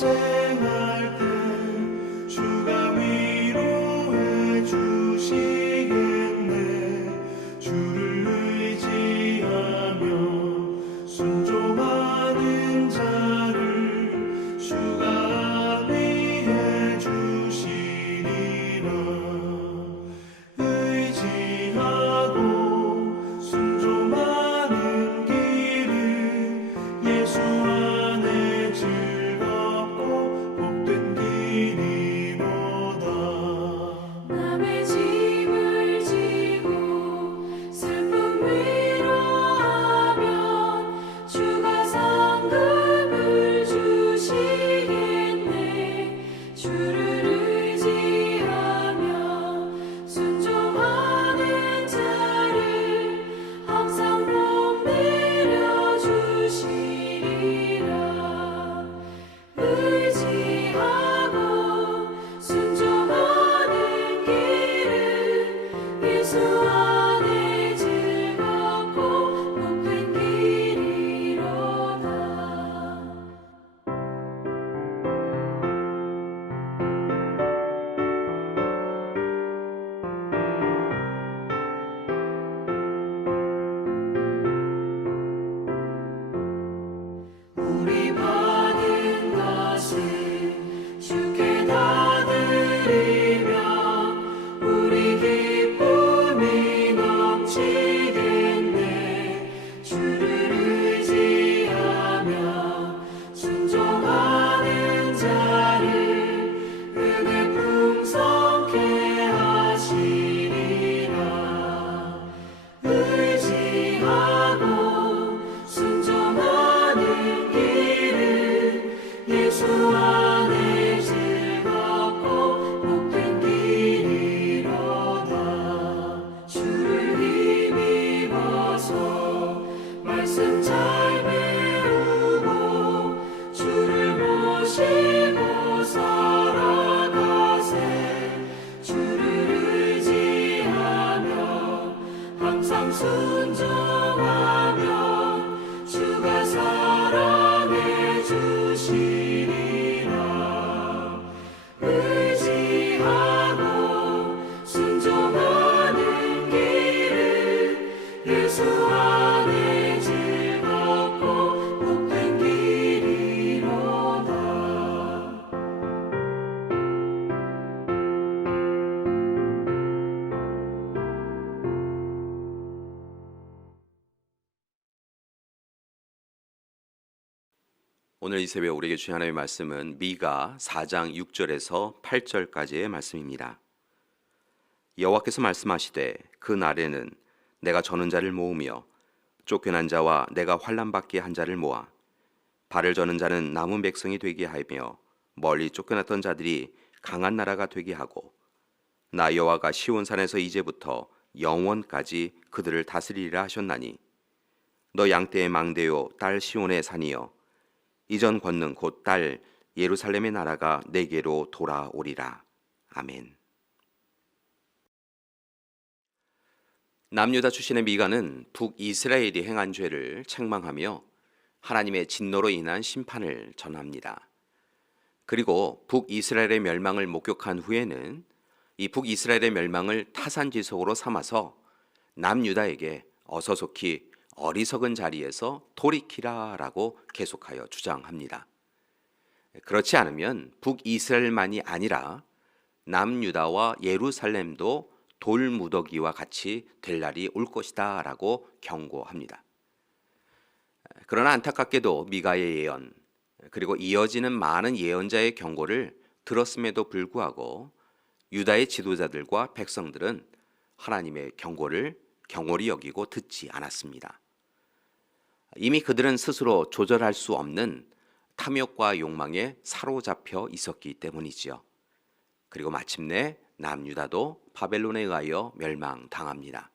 고생할 때 주가 위로해 주시겠네. 주를 의지하며 순종하는 자를 주가 안위해 주시리라. 의지하고 순종하는 길은 예수 안에 즐겁고 복된 길이로다. 남의 짐을 지고 슬픔 위로하면 주가 상급을 주시겠네. 주를 의지하며 순종하는 자를 항상 복 내려 주시리라. 의지하고 순종하는 길은 예수 안에 즐겁고 복된 길이로다. 우리 받은 것을 주께 다 드리며 우리 기쁨이 넘치겠네. 주를 의지하며 순종하는 자를 은혜 풍성케 하시리라. 의지하고 순종하는 길은 예수 안에 즐겁고 복된 길이로다. 주를 힘입어서 말씀 잘 배우고 주를 모시고 살아가세. 주를 의지하며 항상 순종하면 주가 사랑해 주시리라. 의지하고 순종하는 길은 예수 안에 즐겁고 복된 길이로다. 오늘 이 새벽 우리에게 주신 하나님의 말씀은 미가 4장 6절에서 8절까지의 말씀입니다. 여호와께서 말씀하시되 그 날에는 내가 저는 자를 모으며 쫓겨난 자와 내가 환난 받게 한 자를 모아 발을 저는 자는 남은 백성이 되게 하며 멀리 쫓겨났던 자들이 강한 나라가 되게 하고 나 여호와가 시온산에서 이제부터 영원까지 그들을 다스리리라 하셨나니 너 양떼의 망대요 딸 시온의 산이여 이전 권능 곧 딸 예루살렘의 나라가 내게로 돌아오리라. 아멘. 남유다 출신의 미가는 북이스라엘이 행한 죄를 책망하며 하나님의 진노로 인한 심판을 전합니다. 그리고 북이스라엘의 멸망을 목격한 후에는 이 북이스라엘의 멸망을 타산지석으로 삼아서 남유다에게 어서속히 어리석은 자리에서 돌이키라라고 계속하여 주장합니다. 그렇지 않으면 북이스라엘만이 아니라 남유다와 예루살렘도 돌무더기와 같이 될 날이 올 것이다 라고 경고합니다. 그러나 안타깝게도 미가의 예언 그리고 이어지는 많은 예언자의 경고를 들었음에도 불구하고 유다의 지도자들과 백성들은 하나님의 경고를 경홀히 여기고 듣지 않았습니다. 이미 그들은 스스로 조절할 수 없는 탐욕과 욕망에 사로잡혀 있었기 때문이지요. 그리고 마침내 남유다도 바벨론에 의하여 멸망당합니다.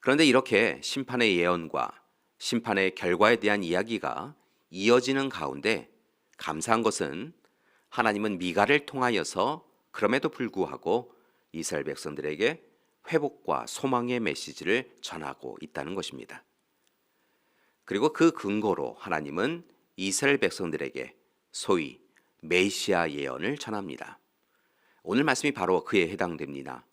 그런데 이렇게 심판의 예언과 심판의 결과에 대한 이야기가 이어지는 가운데 감사한 것은 하나님은 미가를 통하여서 그럼에도 불구하고 이스라엘 백성들에게 회복과 소망의 메시지를 전하고 있다는 것입니다. 그리고 그 근거로 하나님은 이스라엘 백성들에게 소위 메시아 예언을 전합니다. 오늘 말씀이 바로 그에 해당됩니다.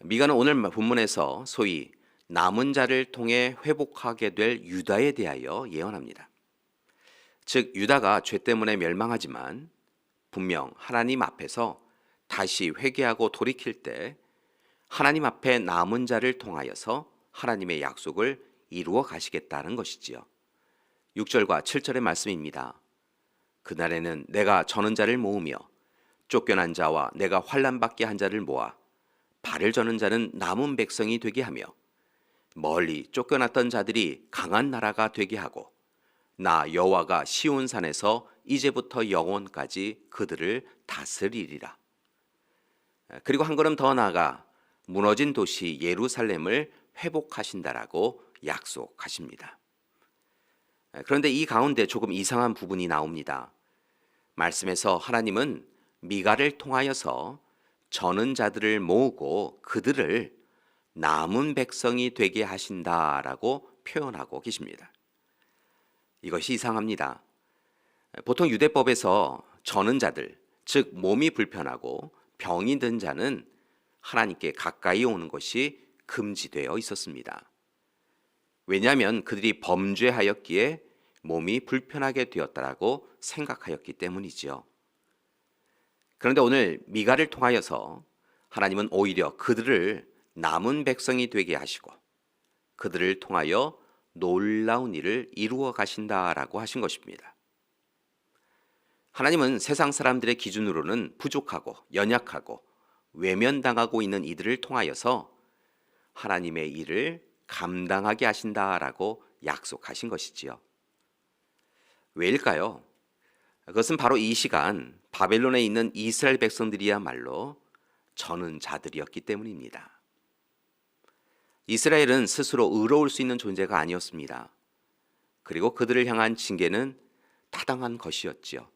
미가는 오늘 본문에서 소위 남은 자를 통해 회복하게 될 유다에 대하여 예언합니다. 즉 유다가 죄 때문에 멸망하지만 분명 하나님 앞에서 다시 회개하고 돌이킬 때 하나님 앞에 남은 자를 통하여서 하나님의 약속을 이루어 가시겠다는 것이지요. 6절과 7절의 말씀입니다. 그날에는 내가 저는 자를 모으며 쫓겨난 자와 내가 환난 받게 한 자를 모아 발을 저는 자는 남은 백성이 되게 하며 멀리 쫓겨났던 자들이 강한 나라가 되게 하고 나 여호와가 시온산에서 이제부터 영원까지 그들을 다스리리라. 그리고 한 걸음 더 나아가 무너진 도시 예루살렘을 회복하신다라고 약속하십니다. 그런데 이 가운데 조금 이상한 부분이 나옵니다. 말씀에서 하나님은 미가를 통하여서 저는 자들을 모으고 그들을 남은 백성이 되게 하신다라고 표현하고 계십니다. 이것이 이상합니다. 보통 유대법에서 저는 자들, 즉 몸이 불편하고 병이 든 자는 하나님께 가까이 오는 것이 금지되어 있었습니다. 왜냐하면 그들이 범죄하였기에 몸이 불편하게 되었다라고 생각하였기 때문이지요. 그런데 오늘 미가를 통하여서 하나님은 오히려 그들을 남은 백성이 되게 하시고 그들을 통하여 놀라운 일을 이루어 가신다라고 하신 것입니다. 하나님은 세상 사람들의 기준으로는 부족하고 연약하고 외면당하고 있는 이들을 통하여서 하나님의 일을 감당하게 하신다라고 약속하신 것이지요. 왜일까요? 그것은 바로 이 시간 바벨론에 있는 이스라엘 백성들이야말로 저는 자들이었기 때문입니다. 이스라엘은 스스로 의로울 수 있는 존재가 아니었습니다. 그리고 그들을 향한 징계는 타당한 것이었지요.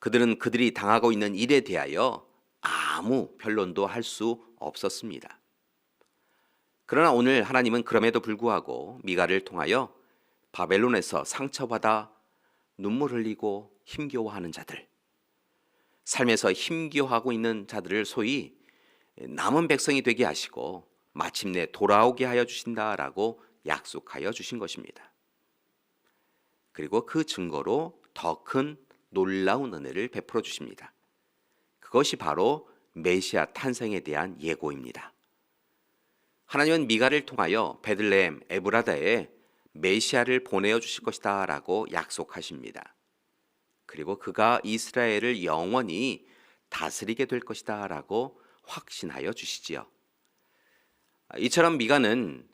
그들은 그들이 당하고 있는 일에 대하여 아무 변론도 할 수 없었습니다. 그러나 오늘 하나님은 그럼에도 불구하고 미가를 통하여 바벨론에서 상처받아 눈물 흘리고 힘겨워하는 자들, 삶에서 힘겨워하고 있는 자들을 소위 남은 백성이 되게 하시고 마침내 돌아오게 하여 주신다라고 약속하여 주신 것입니다. 그리고 그 증거로 더 큰 놀라운 은혜를 베풀어 주십니다. 그것이 바로 메시아 탄생에 대한 예고입니다. 하나님은 미가를 통하여 베들레헴 에브라다에 메시아를 보내어 주실 것이다 라고 약속하십니다. 그리고 그가 이스라엘을 영원히 다스리게 될 것이다 라고 확신하여 주시지요. 이처럼 미가는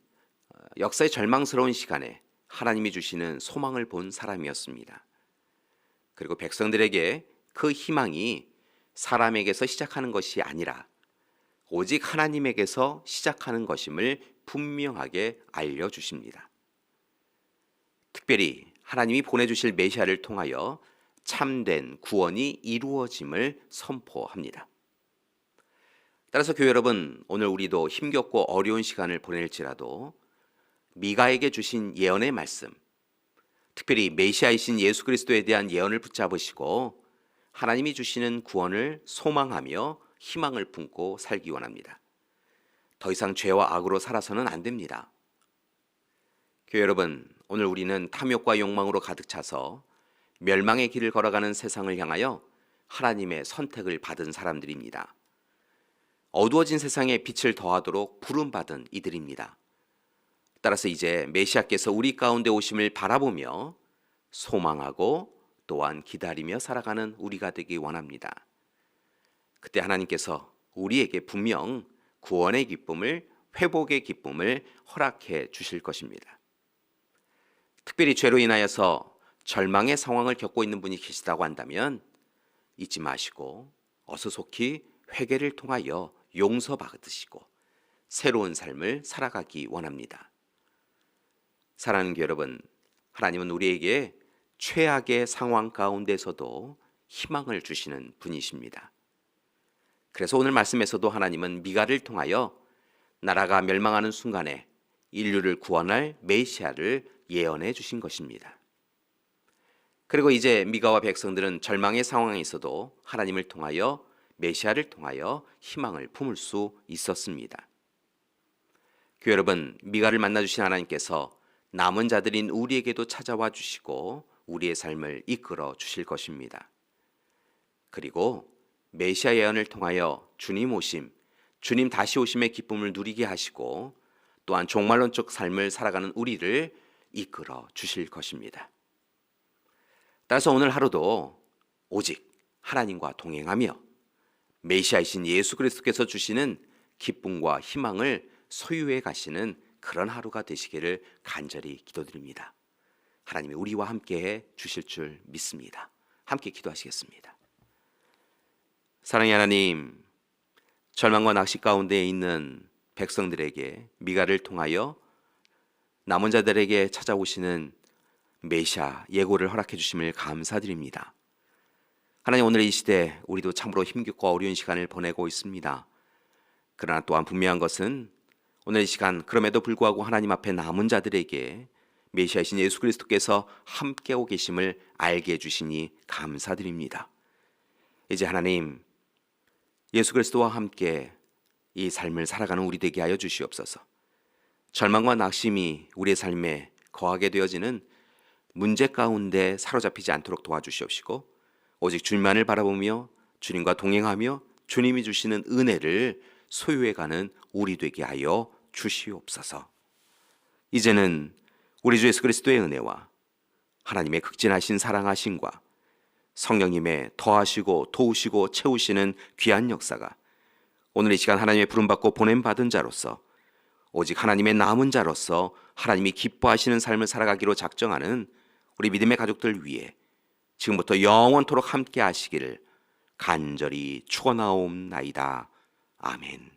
역사의 절망스러운 시간에 하나님이 주시는 소망을 본 사람이었습니다. 그리고 백성들에게 그 희망이 사람에게서 시작하는 것이 아니라 오직 하나님에게서 시작하는 것임을 분명하게 알려주십니다. 특별히 하나님이 보내주실 메시아를 통하여 참된 구원이 이루어짐을 선포합니다. 따라서 교회 여러분, 오늘 우리도 힘겹고 어려운 시간을 보낼지라도 미가에게 주신 예언의 말씀, 특별히 메시아이신 예수 그리스도에 대한 예언을 붙잡으시고 하나님이 주시는 구원을 소망하며 희망을 품고 살기 원합니다. 더 이상 죄와 악으로 살아서는 안 됩니다. 교회 여러분, 오늘 우리는 탐욕과 욕망으로 가득 차서 멸망의 길을 걸어가는 세상을 향하여 하나님의 선택을 받은 사람들입니다. 어두워진 세상에 빛을 더하도록 부름받은 이들입니다. 따라서 이제 메시아께서 우리 가운데 오심을 바라보며 소망하고 또한 기다리며 살아가는 우리가 되기 원합니다. 그때 하나님께서 우리에게 분명 구원의 기쁨을, 회복의 기쁨을 허락해 주실 것입니다. 특별히 죄로 인하여서 절망의 상황을 겪고 있는 분이 계시다고 한다면 잊지 마시고 어서 속히 회개를 통하여 용서받으시고 새로운 삶을 살아가기 원합니다. 사랑하는 교회 여러분, 하나님은 우리에게 최악의 상황 가운데서도 희망을 주시는 분이십니다. 그래서 오늘 말씀에서도 하나님은 미가를 통하여 나라가 멸망하는 순간에 인류를 구원할 메시아를 예언해 주신 것입니다. 그리고 이제 미가와 백성들은 절망의 상황에 있어도 하나님을 통하여 메시아를 통하여 희망을 품을 수 있었습니다. 교회 여러분, 미가를 만나주신 하나님께서 남은 자들인 우리에게도 찾아와 주시고 우리의 삶을 이끌어 주실 것입니다. 그리고 메시아 예언을 통하여 주님 오심, 주님 다시 오심의 기쁨을 누리게 하시고 또한 종말론적 삶을 살아가는 우리를 이끌어 주실 것입니다. 따라서 오늘 하루도 오직 하나님과 동행하며 메시아이신 예수 그리스도께서 주시는 기쁨과 희망을 소유해 가시는 그런 하루가 되시기를 간절히 기도드립니다. 하나님이 우리와 함께해 주실 줄 믿습니다. 함께 기도하시겠습니다. 사랑의 하나님, 절망과 낚시 가운데 있는 백성들에게 미가를 통하여 남은 자들에게 찾아오시는 메시아 예고를 허락해 주심을 감사드립니다. 하나님, 오늘 이 시대 우리도 참으로 힘겹고 어려운 시간을 보내고 있습니다. 그러나 또한 분명한 것은 오늘 이 시간 그럼에도 불구하고 하나님 앞에 남은 자들에게 메시아이신 예수 그리스도께서 함께하고 계심을 알게 해주시니 감사드립니다. 이제 하나님, 예수 그리스도와 함께 이 삶을 살아가는 우리 되게 하여 주시옵소서. 절망과 낙심이 우리의 삶에 거하게 되어지는 문제 가운데 사로잡히지 않도록 도와주시옵시고 오직 주님만을 바라보며 주님과 동행하며 주님이 주시는 은혜를 소유해가는 우리 되게 하여 주시옵소서. 이제는 우리 주 예수 그리스도의 은혜와 하나님의 극진하신 사랑하심과 성령님의 더하시고 도우시고 채우시는 귀한 역사가 오늘 이 시간 하나님의 부름받고 보냄받은 자로서 오직 하나님의 남은 자로서 하나님이 기뻐하시는 삶을 살아가기로 작정하는 우리 믿음의 가족들 위해 지금부터 영원토록 함께 하시기를 간절히 축원하옵나이다. 아멘.